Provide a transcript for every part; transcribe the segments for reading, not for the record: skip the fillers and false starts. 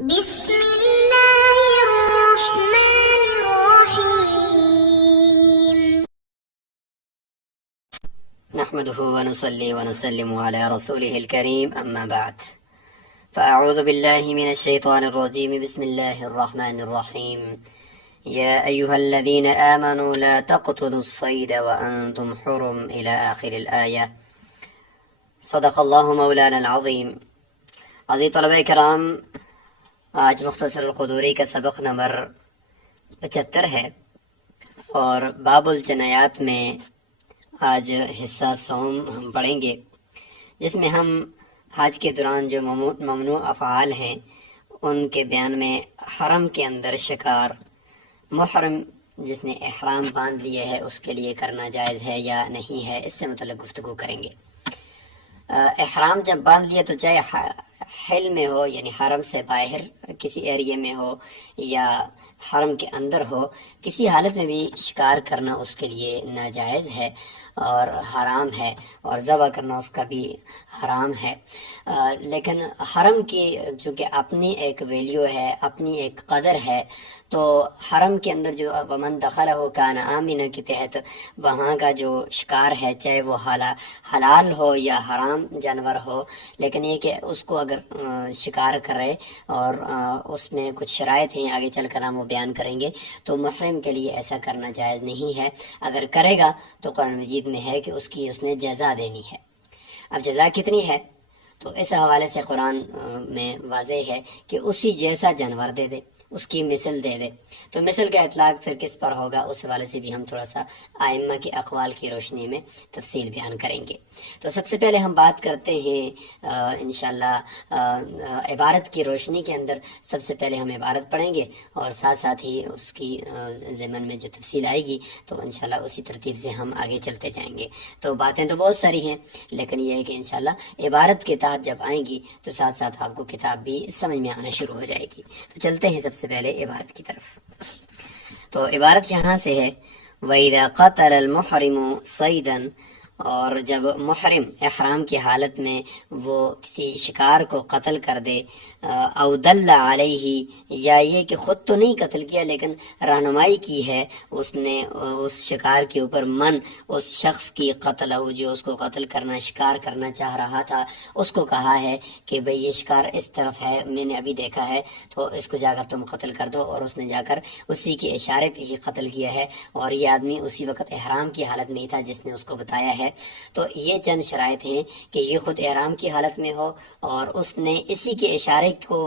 بسم الله الرحمن الرحيم. نحمده ونصلي ونسلم على رسوله الكريم أما بعد فأعوذ بالله من الشيطان الرجيم بسم الله الرحمن الرحيم يا أيها الذين آمنوا لا تقتلوا الصيد وأنتم حرم إلى آخر الآية صدق الله مولانا العظيم. عزیز طلبہ کرام، آج مختصر القدوری کا سبق نمبر 75 ہے اور باب الجنایات میں آج حصہ سوم ہم پڑھیں گے، جس میں ہم حج کے دوران جو ممنوع افعال ہیں ان کے بیان میں حرم کے اندر شکار، محرم جس نے احرام باندھ لیے ہے اس کے لیے کرنا جائز ہے یا نہیں ہے، اس سے متعلق گفتگو کریں گے۔ احرام جب باندھ لیے تو چاہے حل میں ہو یعنی حرم سے باہر کسی ایریے میں ہو یا حرم کے اندر ہو، کسی حالت میں بھی شکار کرنا اس کے لیے ناجائز ہے اور حرام ہے، اور ذبح کرنا اس کا بھی حرام ہے۔ لیکن حرم کی چونکہ اپنی ایک ویلیو ہے، اپنی ایک قدر ہے، تو حرم کے اندر جو ومن دخلہ کان آمنہ کے تحت وہاں کا جو شکار ہے چاہے وہ حلال ہو یا حرام جانور ہو، لیکن یہ کہ اس کو اگر شکار کرے اور اس میں کچھ شرائط ہیں آگے چل کر ہم وہ بیان کریں گے، تو محرم کے لیے ایسا کرنا جائز نہیں ہے۔ اگر کرے گا تو قرآن مجید میں ہے کہ اس نے جزا دینی ہے۔ اب جزا کتنی ہے تو اس حوالے سے قرآن میں واضح ہے کہ اسی جیسا جانور دے دے، اس کی مثل دے دے۔ تو مثل کا اطلاق پھر کس پر ہوگا، اس حوالے سے بھی ہم تھوڑا سا ائمہ کے اقوال کی روشنی میں تفصیل بیان کریں گے۔ تو سب سے پہلے ہم بات کرتے ہیں انشاءاللہ عبارت کی روشنی کے اندر۔ سب سے پہلے ہم عبارت پڑھیں گے اور ساتھ ساتھ ہی اس کی ضمن میں جو تفصیل آئے گی تو انشاءاللہ اسی ترتیب سے ہم آگے چلتے جائیں گے۔ تو باتیں تو بہت ساری ہیں، لیکن یہ ہے کہ انشاءاللہ عبارت کے تحت جب آئیں گی تو ساتھ ساتھ آپ کو کتاب بھی سمجھ میں آنا شروع ہو جائے گی۔ تو چلتے ہیں سب سے پہلے عبارت کی طرف۔ تو عبارت یہاں سے ہے وَإِذَا قَتَلَ الْمُحْرِمُ صَيْدًا، اور جب محرم احرام کی حالت میں وہ کسی شکار کو قتل کر دے، او دل علیہ، یا یہ کہ خود تو نہیں قتل کیا لیکن رہنمائی کی ہے اس نے اس شکار کے اوپر، من اس شخص کی قتل ہو جو اس کو قتل کرنا، شکار کرنا چاہ رہا تھا، اس کو کہا ہے کہ بھئی یہ شکار اس طرف ہے، میں نے ابھی دیکھا ہے تو اس کو جا کر تم قتل کر دو، اور اس نے جا کر اسی کے اشارے پہ ہی قتل کیا ہے، اور یہ آدمی اسی وقت احرام کی حالت میں ہی تھا جس نے اس کو بتایا ہے۔ تو یہ چند شرائط ہیں کہ یہ خود احرام کی حالت میں ہو اور اس نے اسی کے اشارے کو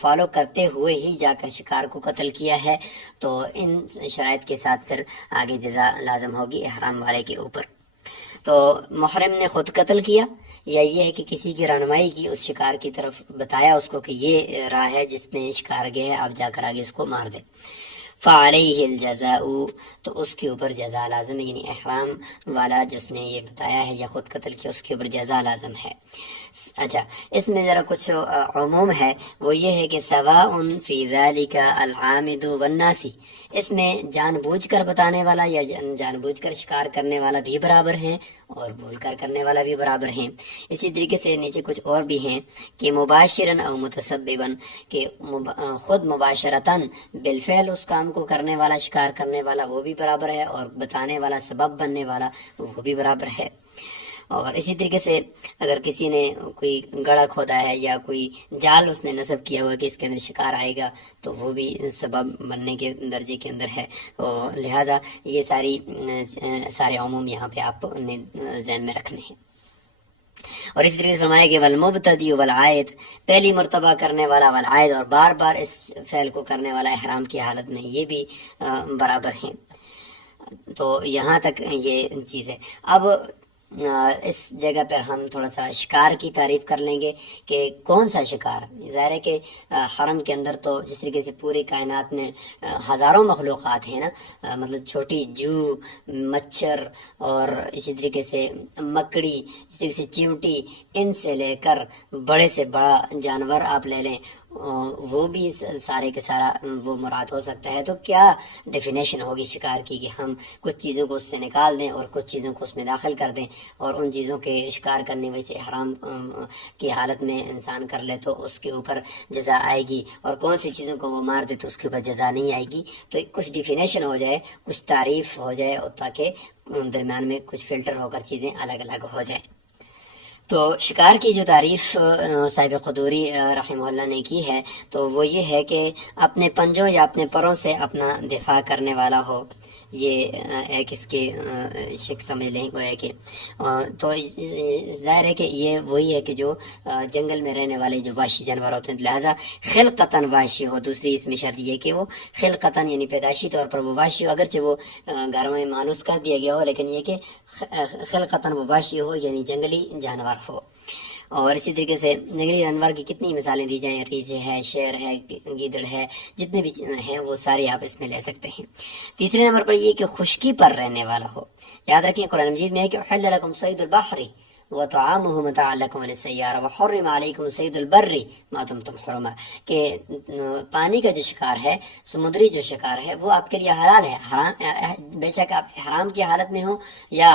فالو کرتے ہوئے ہی جا کر شکار کو قتل کیا ہے، تو ان شرائط کے ساتھ پھر آگے جزا لازم ہوگی احرام والے کے اوپر۔ تو محرم نے خود قتل کیا یا یہ ہے کہ کسی کی رہنمائی کی اس شکار کی طرف، بتایا اس کو کہ یہ راہ ہے جس میں شکار گئے ہے، آپ جا کر آگے اس کو مار دیں۔ فعلیہ الجزاء، تو اس کے اوپر جزا لازم ہے، یعنی احرام والا جس نے یہ بتایا ہے یا خود قتل کیا اس کے اوپر جزا لازم ہے۔ اچھا، اس میں ذرا کچھ عموم ہے، وہ یہ ہے کہ سواء فی ذالک العامد والناسی، اس میں جان بوجھ کر بتانے والا یا جان بوجھ کر شکار کرنے والا بھی برابر ہیں اور بول کر کرنے والا بھی برابر ہیں۔ اسی طریقے سے نیچے کچھ اور بھی ہیں کہ مباشرن او متسببن، کہ خود مباشرتاً بالفعل اس کام کو کرنے والا، شکار کرنے والا وہ بھی برابر ہے، اور بتانے والا، سبب بننے والا وہ بھی برابر ہے۔ اور اسی طریقے سے اگر کسی نے کوئی گڑھا کھودا ہے یا کوئی جال اس نے نصب کیا ہوا کہ اس کے اندر شکار آئے گا تو وہ بھی سبب بننے کے درجے کے اندر ہے، اور لہٰذا یہ سارے عموم یہاں پہ آپ نے ذہن میں رکھنے ہیں۔ اور اس طریقے سے فرمایا کہ والمبتدی والعائد، پہلی مرتبہ کرنے والا، والعائد، اور بار بار اس فعل کو کرنے والا احرام کی حالت میں، یہ بھی برابر ہیں۔ تو یہاں تک یہ چیز ہے۔ اب اس جگہ پر ہم تھوڑا سا شکار کی تعریف کر لیں گے کہ کون سا شکار۔ ظاہر ہے کہ حرم کے اندر تو جس طریقے سے پوری کائنات میں ہزاروں مخلوقات ہیں نا، مطلب چھوٹی جو، مچھر، اور اسی طریقے سے مکڑی، اسی طریقے سے چیونٹی، ان سے لے کر بڑے سے بڑا جانور آپ لے لیں، وہ بھی سارے کے سارا وہ مراد ہو سکتا ہے. تو کیا ڈیفینیشن ہوگی شکار کی کہ ہم کچھ چیزوں کو اس سے نکال دیں اور کچھ چیزوں کو اس میں داخل کر دیں, اور ان چیزوں کے شکار کرنے ویسے حرام کی حالت میں انسان کر لے تو اس کے اوپر جزا آئے گی, اور کون سی چیزوں کو وہ مار دے تو اس کے اوپر جزا نہیں آئے گی. تو کچھ ڈیفینیشن ہو جائے, کچھ تعریف ہو جائے, تاکہ درمیان میں کچھ فلٹر ہو کر چیزیں الگ الگ ہو جائیں. تو شکار کی جو تعریف صاحب قدوری رحمہ اللہ نے کی ہے تو وہ یہ ہے کہ اپنے پنجوں یا اپنے پروں سے اپنا دفاع کرنے والا ہو. یہ ایک اس کے شک سمجھ لیں گویا کہ تو ظاہر ہے کہ یہ وہی ہے کہ جو جنگل میں رہنے والے جو وحشی جانور ہوتے ہیں, لہٰذا خلقتاً وحشی ہو. دوسری اس میں شرط یہ کہ وہ خلقتاً یعنی پیدائشی طور پر وہ وحشی ہو, اگرچہ وہ گھروں میں مانوس کر دیا گیا ہو, لیکن یہ کہ خلقتاً وہ وحشی ہو یعنی جنگلی جانور ہو. اور اسی طریقے سے جنگلی جانور کی کتنی مثالیں دی جائیں, ریچھ ہے, شیر ہے, گیدڑ ہے, جتنے بھی ہیں وہ سارے آپ اس میں لے سکتے ہیں. تیسرے نمبر پر یہ کہ خشکی پر رہنے والا ہو. یاد رکھیں قرآن مجید میں ہے کہ احل لکم صید البحر وطعامہ متاعا لکم وللسیارہ وحرم علیکم صید البر ما دمتم حرما, کہ پانی کا جو شکار ہے, سمندری جو شکار ہے, وہ آپ کے لیے حلال ہے. بے شک آپ احرام کی حالت میں ہوں یا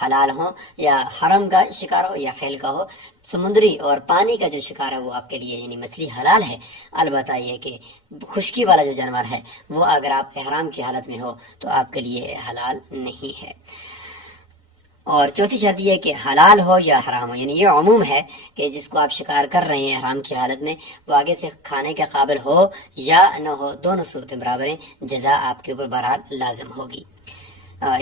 حلال ہو, یا حرم کا شکار ہو یا خیل کا ہو, سمندری اور پانی کا جو شکار ہے وہ آپ کے لیے یعنی مچھلی حلال ہے. البتہ یہ کہ خشکی والا جو جانور ہے وہ اگر آپ احرام کی حالت میں ہو تو آپ کے لیے حلال نہیں ہے. اور چوتھی شرط یہ ہے کہ حلال ہو یا حرام ہو, یعنی یہ عموم ہے کہ جس کو آپ شکار کر رہے ہیں احرام کی حالت میں وہ آگے سے کھانے کے قابل ہو یا نہ ہو, دونوں صورتیں برابر ہیں, جزا آپ کے اوپر بہرحال لازم ہوگی.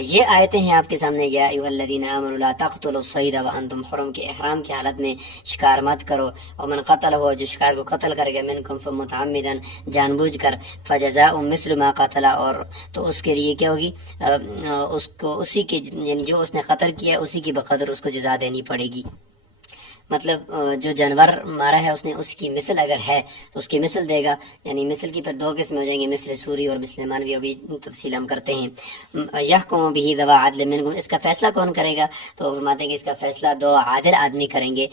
یہ آیتیں ہیں آپ کے سامنے, یا ایھا الذین آمنوا لا تقتلوا الصید وانتم حرم, کے احرام کی حالت میں شکار مت کرو. اور من قتل ہو, جو شکار کو قتل کر گیا, منکم فمتعمدا, جان بوجھ کر, فجزاء مثل ما قتل, اور تو اس کے لیے کیا ہوگی, اس کو اسی کے یعنی جو اس نے قتل کیا اسی کی بقدر اس کو جزا دینی پڑے گی. مطلب جو جانور مارا ہے اس نے اس کی مثل اگر ہے تو اس کی مثل دے گا. یعنی مثل کی پھر دو قسم ہو جائیں گے, مثل سوری اور مثل مانوی, ابھی تفصیل ہم کرتے ہیں. یحکم بہ ذوی عدل منکم, اس کا فیصلہ کون کرے گا, تو فرماتے ہیں کہ اس کا فیصلہ دو عادل آدمی کریں گے,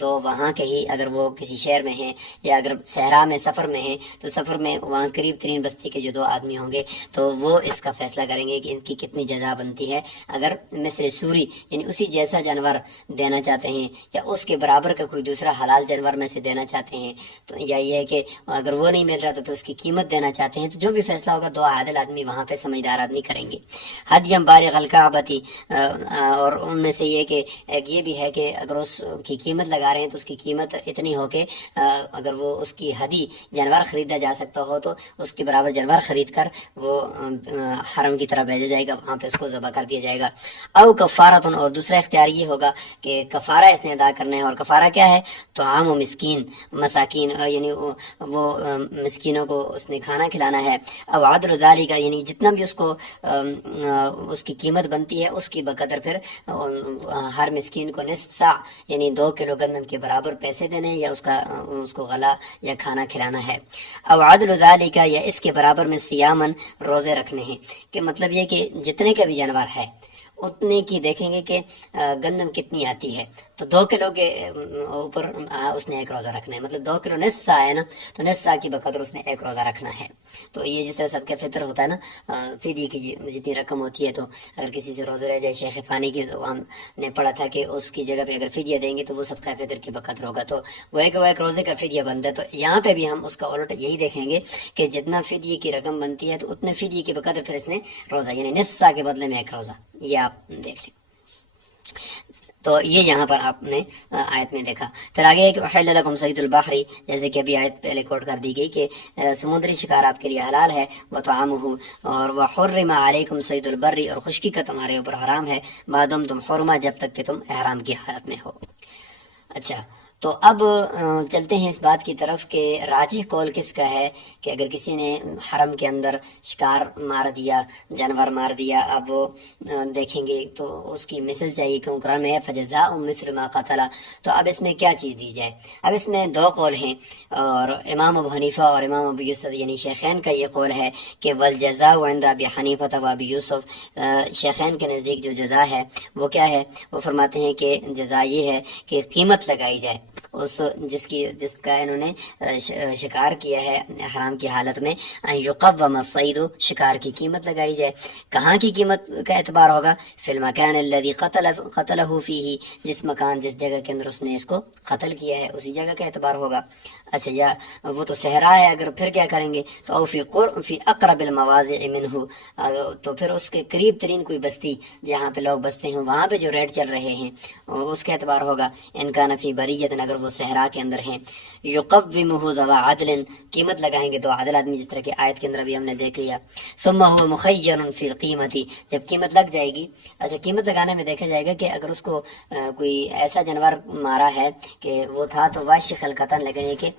دو وہاں کے ہی, اگر وہ کسی شہر میں ہیں یا اگر صحرا میں سفر میں ہیں تو سفر میں وہاں قریب ترین بستی کے جو دو آدمی ہوں گے تو وہ اس کا فیصلہ کریں گے کہ ان کی کتنی جزا بنتی ہے. اگر مثل سوری یعنی اسی جیسا جانور دینا چاہتے ہیں یا اس کے برابر کا کوئی دوسرا حلال جانور میں سے دینا چاہتے ہیں, تو یا یہ ہے کہ اگر وہ نہیں مل رہا تو پھر اس کی قیمت دینا چاہتے ہیں, تو جو بھی فیصلہ ہوگا دو عادل آدمی وہاں پہ سمجھدار آدمی کریں گے. ہدیم بالغ الکعبۃ, اور ان میں سے یہ کہ ایک یہ بھی ہے کہ اگر اس کی قیمت لگا رہے ہیں تو اس کی قیمت اتنی ہو کہ اگر وہ اس کی ہدی جانور خریدا جا سکتا ہو تو اس کے برابر جانور خرید کر وہ حرم کی طرف بھیجا جائے گا, وہاں پہ اس کو ذبح کر دیا جائے گا. او کفارۃ, اور دوسرا اختیار یہ ہوگا کہ کفارہ اس نے ادا کرنا ہے. اور کفارہ کیا ہے, تو عام و مسکین, مساکین, یعنی وہ مسکینوں کو اس نے کھانا کھلانا ہے. او عدل ذالک, یعنی جتنا بھی اس کو اس کی قیمت بنتی ہے اس کی بقدر پھر ہر مسکین کو نصف سا یعنی 2 کلو گندم کے برابر پیسے دینے یا اس کو غلہ یا کھانا کھلانا ہے. او عدل ذالک, یا اس کے برابر میں صیامن, روزے رکھنے ہیں. کہ مطلب یہ کہ جتنے کا بھی جانور ہے اتنے کی دیکھیں گے کہ گندم کتنی آتی ہے, تو 2 کلو کے اوپر اس نے 1 روزہ رکھنا ہے. مطلب 2 کلو نصف سا ہے نا, تو نصف سا کی بقدر اس نے 1 روزہ رکھنا ہے. تو یہ جس طرح صدقہ فطر ہوتا ہے نا, فدیے کی جتنی رقم ہوتی ہے, تو اگر کسی سے روزہ رہ جائے شیخ فانی کی, تو ہم نے پڑھا تھا کہ اس کی جگہ پہ اگر فدیہ دیں گے تو وہ صدقہ فطر کی بقدر ہوگا, تو وہ ایک روزے کا فدیہ بنتا ہے. تو یہاں پہ بھی ہم اس کا الٹ یہی دیکھیں گے کہ جتنا فدیے کی رقم بنتی ہے تو اتنے فدیے کی بقدر پھر اس نے روزہ یعنی نصف سا کے بدلے میں 1 روزہ, یہ آپ دیکھ لیں. تو یہ یہاں پر آپ نے آیت میں دیکھا. پھر آگے ہے کہ احل لکم صید البحر, جیسے کہ ابھی آیت پہلے کوٹ کر دی گئی کہ سمندری شکار آپ کے لیے حلال ہے. وطعامہ, اور وحرم علیکم صید البر, اور خشکی کا تمہارے اوپر حرام ہے. ما دمتم حرما, جب تک کہ تم احرام کی حالت میں ہو. اچھا, تو اب چلتے ہیں اس بات کی طرف کہ راجح قول کس کا ہے کہ اگر کسی نے حرم کے اندر شکار مار دیا, جانور مار دیا, اب وہ دیکھیں گے تو اس کی مثل چاہیے, کیوں قرآن میں ہے فجزاء مثل ما قتل. تو اب اس میں کیا چیز دی جائے؟ اب اس میں 2 قول ہیں, اور امام ابو حنیفہ اور امام ابو یوسف یعنی شیخین کا یہ قول ہے کہ والجزاء عند ابی حنیفہ و ابی یوسف, شیخین کے نزدیک جو جزا ہے وہ کیا ہے, وہ فرماتے ہیں کہ جزا یہ ہے کہ قیمت لگائی جائے. اس جس کا انہوں نے شکار کیا ہے احرام کی حالت میں، ان یقوم الصید، شکار کی قیمت لگائی جائے۔ کہاں کی قیمت کا اعتبار ہوگا؟ فی المکان الذی قتلہ فیہ، جس مکان جس جگہ کے اندر اس نے اس کو قتل کیا ہے اسی جگہ کا اعتبار ہوگا۔ اچھا، یا وہ تو صحرا ہے، اگر پھر کیا کریں گے؟ تو او فی اقرب المواضع منہ، تو پھر اس کے قریب ترین کوئی بستی جہاں پہ لوگ بستے ہیں وہاں پہ جو ریٹ چل رہے ہیں اس کا اعتبار ہوگا۔ ان کان فی بریۃ، اگر وہ صحرا کے اندر ہیں۔ یقومہ ذو عدل، قیمت لگائیں گے دو عادل آدمی، جس طرح کہ آیت کے اندر بھی ہم نے دیکھ لیا۔ ثم هو مخیر فی القیمت، جب قیمت لگ جائے گی، اچھا قیمت لگانے میں دیکھا جائے گا کہ اگر اس کو کوئی ایسا جانور مارا ہے کہ وہ تھا تو وحشی خلقتاً، لیکن یہ کہ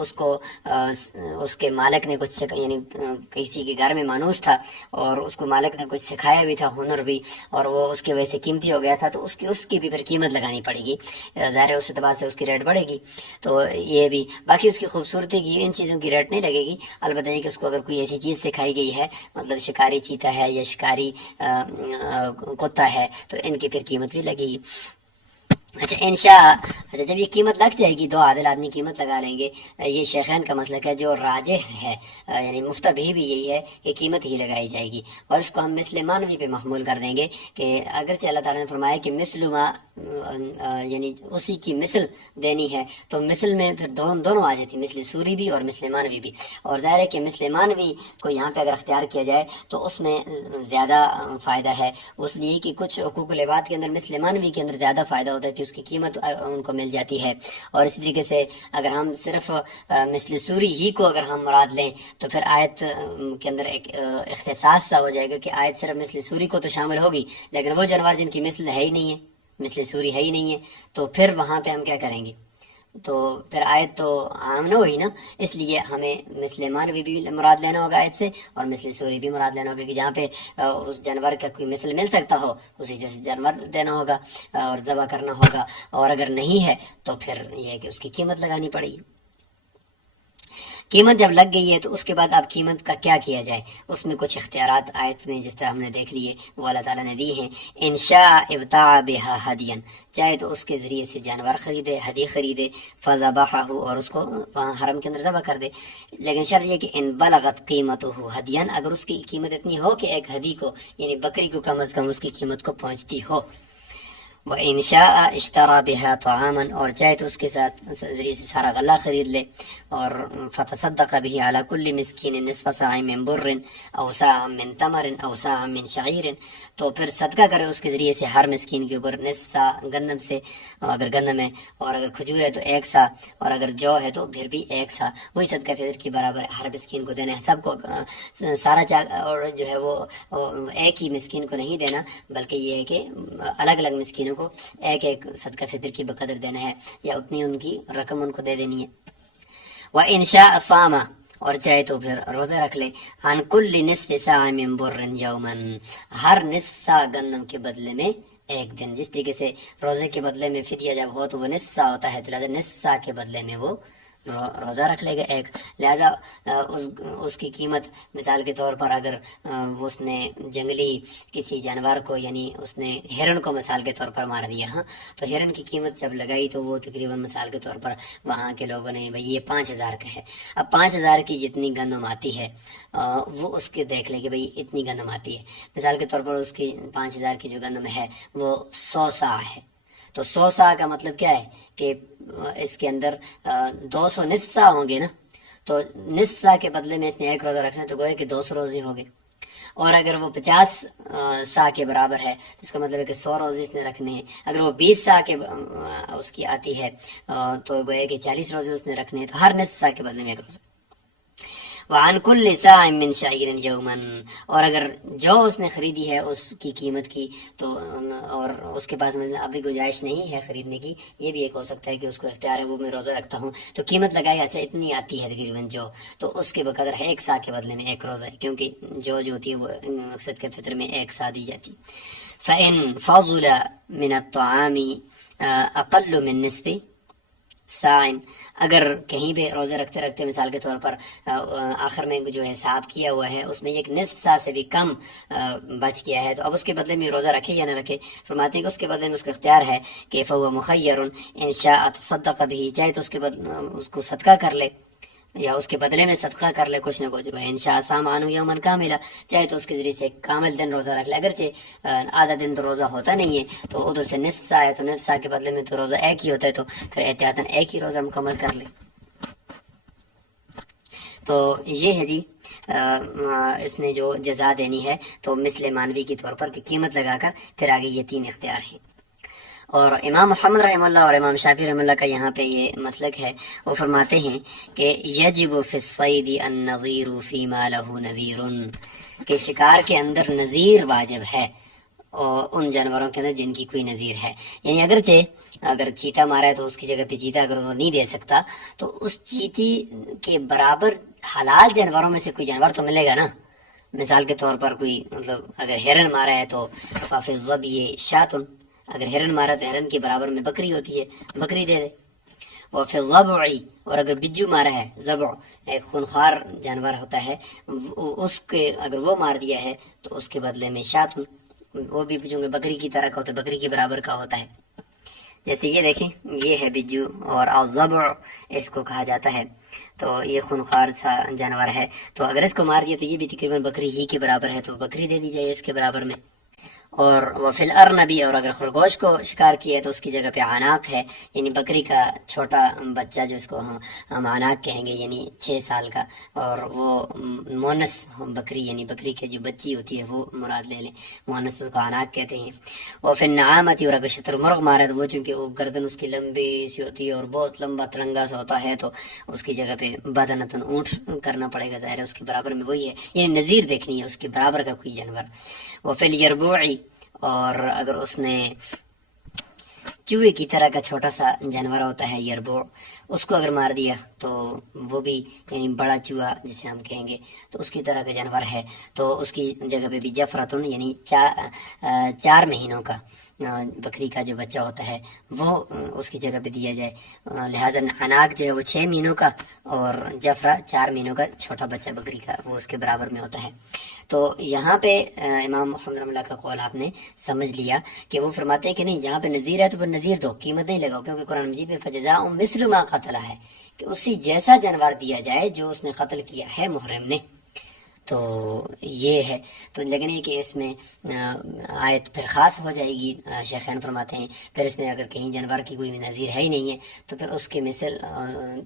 اس کو اس کے مالک نے کچھ یعنی کسی کے گھر میں مانوس تھا اور اس کو مالک نے کچھ سکھایا بھی تھا، ہنر بھی، اور وہ اس کی وجہ سے قیمتی ہو گیا تھا، تو اس کی بھی پھر قیمت لگانی پڑے گی، ظاہر ہے اس اعتبار سے اس کی ریٹ بڑھے گی۔ تو یہ بھی باقی اس کی خوبصورتی کی ان چیزوں کی ریٹ نہیں لگے گی، البتہ یہ کہ اس کو اگر کوئی ایسی چیز سکھائی گئی ہے، مطلب شکاری چیتا ہے یا شکاری کتا ہے، تو ان کی پھر قیمت بھی لگے گی۔ اچھا اچھا جب یہ قیمت لگ جائے گی، دو عادل آدمی قیمت لگا لیں گے، یہ شیخین کا مسلک ہے جو راجح ہے، یعنی مفتبی بھی یہی ہے کہ قیمت ہی لگائی جائے گی، اور اس کو ہم مثل مانوی پہ محمول کر دیں گے کہ اگرچہ اللہ تعالیٰ نے فرمایا کہ مثل ما یعنی اسی کی مثل دینی ہے، تو مثل میں پھر دونوں آ جاتی، مثل سوری بھی اور مثل مانوی بھی، اور ظاہر ہے کہ مثل مانوی کو یہاں پہ اگر اختیار کیا جائے تو اس میں زیادہ فائدہ ہے، اس لیے کہ کچھ حقوق العباد کے اندر مثل مانوی کے اندر زیادہ فائدہ ہوتا ہے کہ اس کی قیمت ان کو مل جاتی ہے، اور اسی طریقے سے اگر ہم صرف مثل سوری ہی کو اگر ہم مراد لیں تو پھر آیت کے اندر ایک اختصاص سا ہو جائے گا کہ آیت صرف مثل سوری کو تو شامل ہوگی، لیکن وہ جانور جن کی مثل ہے ہی نہیں ہے، مثل سوری ہے ہی نہیں ہے، تو پھر وہاں پہ ہم کیا کریں گے؟ تو پھر آیت تو عام نہ ہوئی نا، اس لیے ہمیں مثل مانوی بھی مراد لینا ہوگا آیت سے، اور مثل سوری بھی مراد لینا ہوگا، کہ جہاں پہ اس جانور کا کوئی مثل مل سکتا ہو اسی جیسے جانور دینا ہوگا اور ذبح کرنا ہوگا، اور اگر نہیں ہے تو پھر یہ ہے کہ اس کی قیمت لگانی پڑے گی۔ قیمت جب لگ گئی ہے تو اس کے بعد اب قیمت کا کیا کیا جائے، اس میں کچھ اختیارات آیت میں جس طرح ہم نے دیکھ لیے وہ اللہ تعالیٰ نے دی ہیں۔ انشاء ابتاع بها ہدیا، چاہے تو اس کے ذریعے سے جانور خریدے، ہدی خریدے، فذبحہ، اور اس کو وہاں حرم کے اندر ذبح کر دے، لیکن شرط یہ کہ ان بلغت قیمتہ ہدیا، اگر اس کی قیمت اتنی ہو کہ ایک ہدی کو یعنی بکری کو کم از کم اس کی قیمت کو پہنچتی ہو۔ وَإِن شَاءَ اشْتَرَى بِهَا طَعَامًا، اور چاہے تو اس کے ساتھ ذریعے سے سارا غلہ خرید لے، اور فَتَصَدَّقَ بِهِ عَلَى كُلِّ مِسْكِينٍ نِصْفَ صَاعٍ مِّن بُرٍّ أَوْ صَاعًا مِّن تَمَرٍ أَوْ صَاعًا مِّن شَعِيرٍ، تو پھر صدقہ کرے اس کے ذریعے سے ہر مسکین کے اوپر نصف سا گندم سے، اگر گندم ہے، اور اگر کھجور ہے تو ایک سا، اور اگر جو ہے تو پھر بھی ایک سا، وہی صدقہ فطر کی برابر ہر مسکین کو دینا ہے، سب کو سارا اور جو ہے وہ ایک ہی مسکین کو نہیں دینا، بلکہ یہ ہے کہ الگ الگ مسکینوں کو ایک ایک صدقہ فطر کی بقدر دینا ہے، یا اتنی ان کی رقم ان کو دے دینی ہے۔ وَإِن شَاءَ صَامَ، اور چاہے تو پھر روزہ رکھ لے، عَن كُلِّ نِصْفِ سَاعٍ مِّن بُرٍّ يَوْمًا، ہر نصف سا گندم کے بدلے میں ایک دن، جس طریقے سے روزے کے بدلے میں فدیہ جب ہو تو وہ نصف سا ہوتا ہے، تو لہٰذا نصف سا کے بدلے میں وہ روزہ رکھ لے گا ایک، لہذا اس کی قیمت مثال کے طور پر اگر اس نے جنگلی کسی جانور کو، یعنی اس نے ہرن کو مثال کے طور پر مار دیا، ہاں، تو ہرن کی قیمت جب لگائی تو وہ تقریباً مثال کے طور پر وہاں کے لوگوں نے بھائی یہ 5000 کا ہے، اب 5000 کی جتنی گندم آتی ہے وہ اس کے دیکھ لیں کہ بھائی اتنی گندم آتی ہے، مثال کے طور پر اس کی 5000 کی جو گندم ہے وہ 100 سا ہے، تو 100 سا کا مطلب کیا ہے کہ اس کے اندر 200 نصف سا ہوں گے نا، تو نصف سا کے بدلے میں اس نے ایک روزہ رکھنا تو گویا کہ 200 روزے ہو گئے، اور اگر وہ 50 سا کے برابر ہے تو اس کا مطلب ہے کہ 100 روزے اس نے رکھنے ہیں، اگر وہ 20 سا کے اس کی آتی ہے تو گویا کہ 40 روزے اس نے رکھنے ہیں، تو ہر نصف سا کے بدلے میں ایک روزہ۔ وَعَن كُلِّ صَاعٍ مِّن شَعِيرٍ يَوْمًا، اور اگر جو اس نے خریدی ہے اس کی قیمت کی تو اور اس کے پاس مطلب ابھی گنجائش نہیں ہے خریدنے کی، یہ بھی ایک ہو سکتا ہے کہ اس کو اختیار ہے وہ میں روزہ رکھتا ہوں تو قیمت لگائی، اچھا اتنی آتی ہے تقریباً جو، تو اس کے بقدر ہے ایک سا کے بدلے میں ایک روزہ ہے، کیونکہ جو ہوتی ہے وہ مقصد کے فطر میں ایک سا دی جاتی۔ فَإِن فَضُلَ مِنَ الطَّعَامِ أَقَلُّ مِن نِصْفِ ساعٍ، اگر کہیں پہ روزے رکھتے رکھتے مثال کے طور پر آخر میں جو ہے حساب کیا ہوا ہے اس میں ایک نصف سا سے بھی کم بچ گیا ہے، تو اب اس کے بدلے میں روزہ رکھے یا نہ رکھے؟ فرماتے ہیں کہ اس کے بدلے میں اس کو اختیار ہے کہ فهو مخیر ان شاء تصدق به، چاہے تو اس کو صدقہ کر لے یا اس کے بدلے میں صدقہ کر لے کچھ نہ کچھ، ان شاء صام عنہ یوما کاملا، چاہے تو اس کے ذریعے سے ایک کامل دن روزہ رکھ لے، اگرچہ آدھا دن تو روزہ ہوتا نہیں ہے، تو ادھر سے نصف سا ہے تو نصف سا کے بدلے میں تو روزہ ایک ہی ہوتا ہے، تو پھر احتیاطاً ایک ہی روزہ مکمل کر لے۔ تو یہ ہے جی اس نے جو جزا دینی ہے تو مثل مانوی کے طور پر کہ قیمت لگا کر، پھر آگے یہ 3 اختیار ہیں۔ اور امام محمد رحمہ اللہ اور امام شافعی رحمہ اللہ کا یہاں پہ یہ مسلک ہے، وہ فرماتے ہیں کہ یجب فی الصید النظیر فیما لہ نظیر، کہ شکار کے اندر نظیر واجب ہے اور ان جانوروں کے اندر جن کی کوئی نظیر ہے، یعنی اگر چیتا مارا ہے تو اس کی جگہ پہ چیتا اگر وہ نہیں دے سکتا تو اس چیتی کے برابر حلال جانوروں میں سے کوئی جانور تو ملے گا نا۔ مثال کے طور پر کوئی اگر ہرن مارا ہے تو ففی الظبی شاتن، اگر ہرن مارا تو ہرن کے برابر میں بکری ہوتی ہے، بکری دے دے۔ وفی الضبع، اور اگر بجو مارا ہے، ضبع ایک خونخوار جانور ہوتا ہے، اس کے اگر وہ مار دیا ہے تو اس کے بدلے میں شاتن، وہ بھی چونکہ بکری کی طرح کا ہوتا ہے، بکری کے برابر کا ہوتا ہے۔ جیسے یہ دیکھیں، یہ ہے بجو اور الضبع اس کو کہا جاتا ہے، تو یہ خونخوار سا جانور ہے، تو اگر اس کو مار دیا تو یہ بھی تقریباً بکری ہی کے برابر ہے، تو بکری دے دی جائے اس کے برابر میں۔ اور وہ فی الارنبی، اور اگر خرگوش کو شکار کیا ہے تو اس کی جگہ پہ عناق ہے، یعنی بکری کا چھوٹا بچہ جو اس کو ہم عناق کہیں گے، یعنی 6 سال کا، اور وہ مونس بکری یعنی بکری کے جو بچی ہوتی ہے وہ مراد لے لیں، مونس اس کو عناق کہتے ہیں۔ وہ فی النعامتی، اور اگر شتر مرغ مارا تو وہ چونکہ وہ گردن اس کی لمبی سی ہوتی ہے اور بہت لمبا ترنگا سا ہوتا ہے، تو اس کی جگہ پہ بدنتن اونٹ کرنا پڑے گا، ظاہر ہے اس کے برابر میں وہی ہے، یعنی نظیر دیکھنی ہے اس کے برابر کا کوئی جانور۔ وہ فی الیربوعی، اور اگر اس نے چوہے کی طرح کا چھوٹا سا جانور ہوتا ہے یربوع، اس کو اگر مار دیا تو وہ بھی یعنی بڑا چوہا جسے ہم کہیں گے تو اس کی طرح کا جانور ہے، تو اس کی جگہ پہ بھی جفرتن، یعنی 4 مہینوں کا بکری کا جو بچہ ہوتا ہے وہ اس کی جگہ پہ دیا جائے، لہٰذا عناق جو ہے وہ 6 مہینوں کا اور جفرہ 4 مہینوں کا چھوٹا بچہ بکری کا وہ اس کے برابر میں ہوتا ہے۔ تو یہاں پہ امام محمد رحمہ اللہ کا قول آپ نے سمجھ لیا کہ وہ فرماتے ہیں کہ نہیں، جہاں پہ نظیر ہے تو پھر نظیر دو، قیمت نہیں لگاؤ، کیونکہ قرآن مجید میں فجزاء مثل ما قتل ہے کہ اسی جیسا جانور دیا جائے جو اس نے قتل کیا ہے محرم نے۔ تو یہ ہے، تو لیکن یہ کہ اس میں آیت پھر خاص ہو جائے گی، شیخین فرماتے ہیں پھر اس میں اگر کہیں جانور کی کوئی نظیر ہے ہی نہیں ہے تو پھر اس کے مثل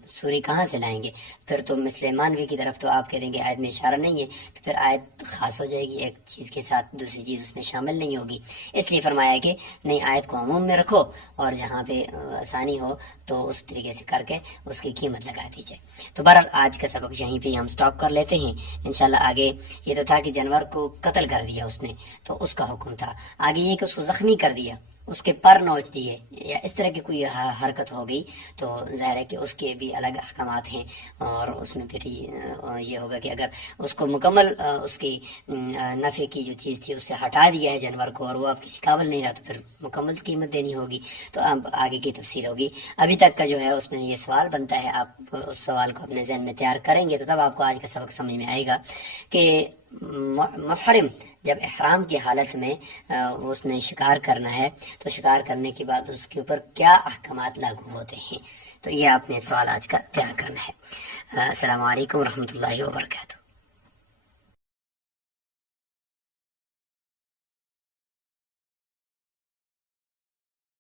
سوری کہاں سے لائیں گے؟ پھر تو مثل مانوی کی طرف تو آپ کہہ دیں گے آیت میں اشارہ نہیں ہے، تو پھر آیت خاص ہو جائے گی، ایک چیز کے ساتھ دوسری چیز اس میں شامل نہیں ہوگی، اس لیے فرمایا کہ نہیں، آیت کو عموم میں رکھو اور جہاں پہ آسانی ہو تو اس طریقے سے کر کے اس کی قیمت لگا دی جائے۔ تو بہرحال آج کا سبق یہیں پہ ہم سٹاپ کر لیتے ہیں، انشاءاللہ آگے یہ تو تھا کہ جانور کو قتل کر دیا اس نے تو اس کا حکم تھا، آگے یہ کہ اس کو زخمی کر دیا، اس کے پر نوچ دیے یا اس طرح کی کوئی حرکت ہو گئی تو ظاہر ہے کہ اس کے بھی الگ احکامات ہیں، اور اس میں پھر یہ ہوگا کہ اگر اس کو مکمل اس کی نفع کی جو چیز تھی اس سے ہٹا دیا ہے جانور کو اور وہ آپ کسی قابل نہیں رہا تو پھر مکمل قیمت دینی ہوگی، تو اب آگے کی تفصیل ہوگی۔ ابھی تک کا جو ہے اس میں یہ سوال بنتا ہے، آپ اس سوال کو اپنے ذہن میں تیار کریں گے تو تب آپ کو آج کا سبق سمجھ میں آئے گا کہ محرم جب احرام کی حالت میں اس نے شکار کرنا ہے تو شکار کرنے کے بعد اس کے اوپر کیا احکامات لاگو ہوتے ہیں، تو یہ آپ نے سوال آج کا تیار کرنا ہے۔ السلام علیکم ورحمۃ اللہ وبرکاتہ۔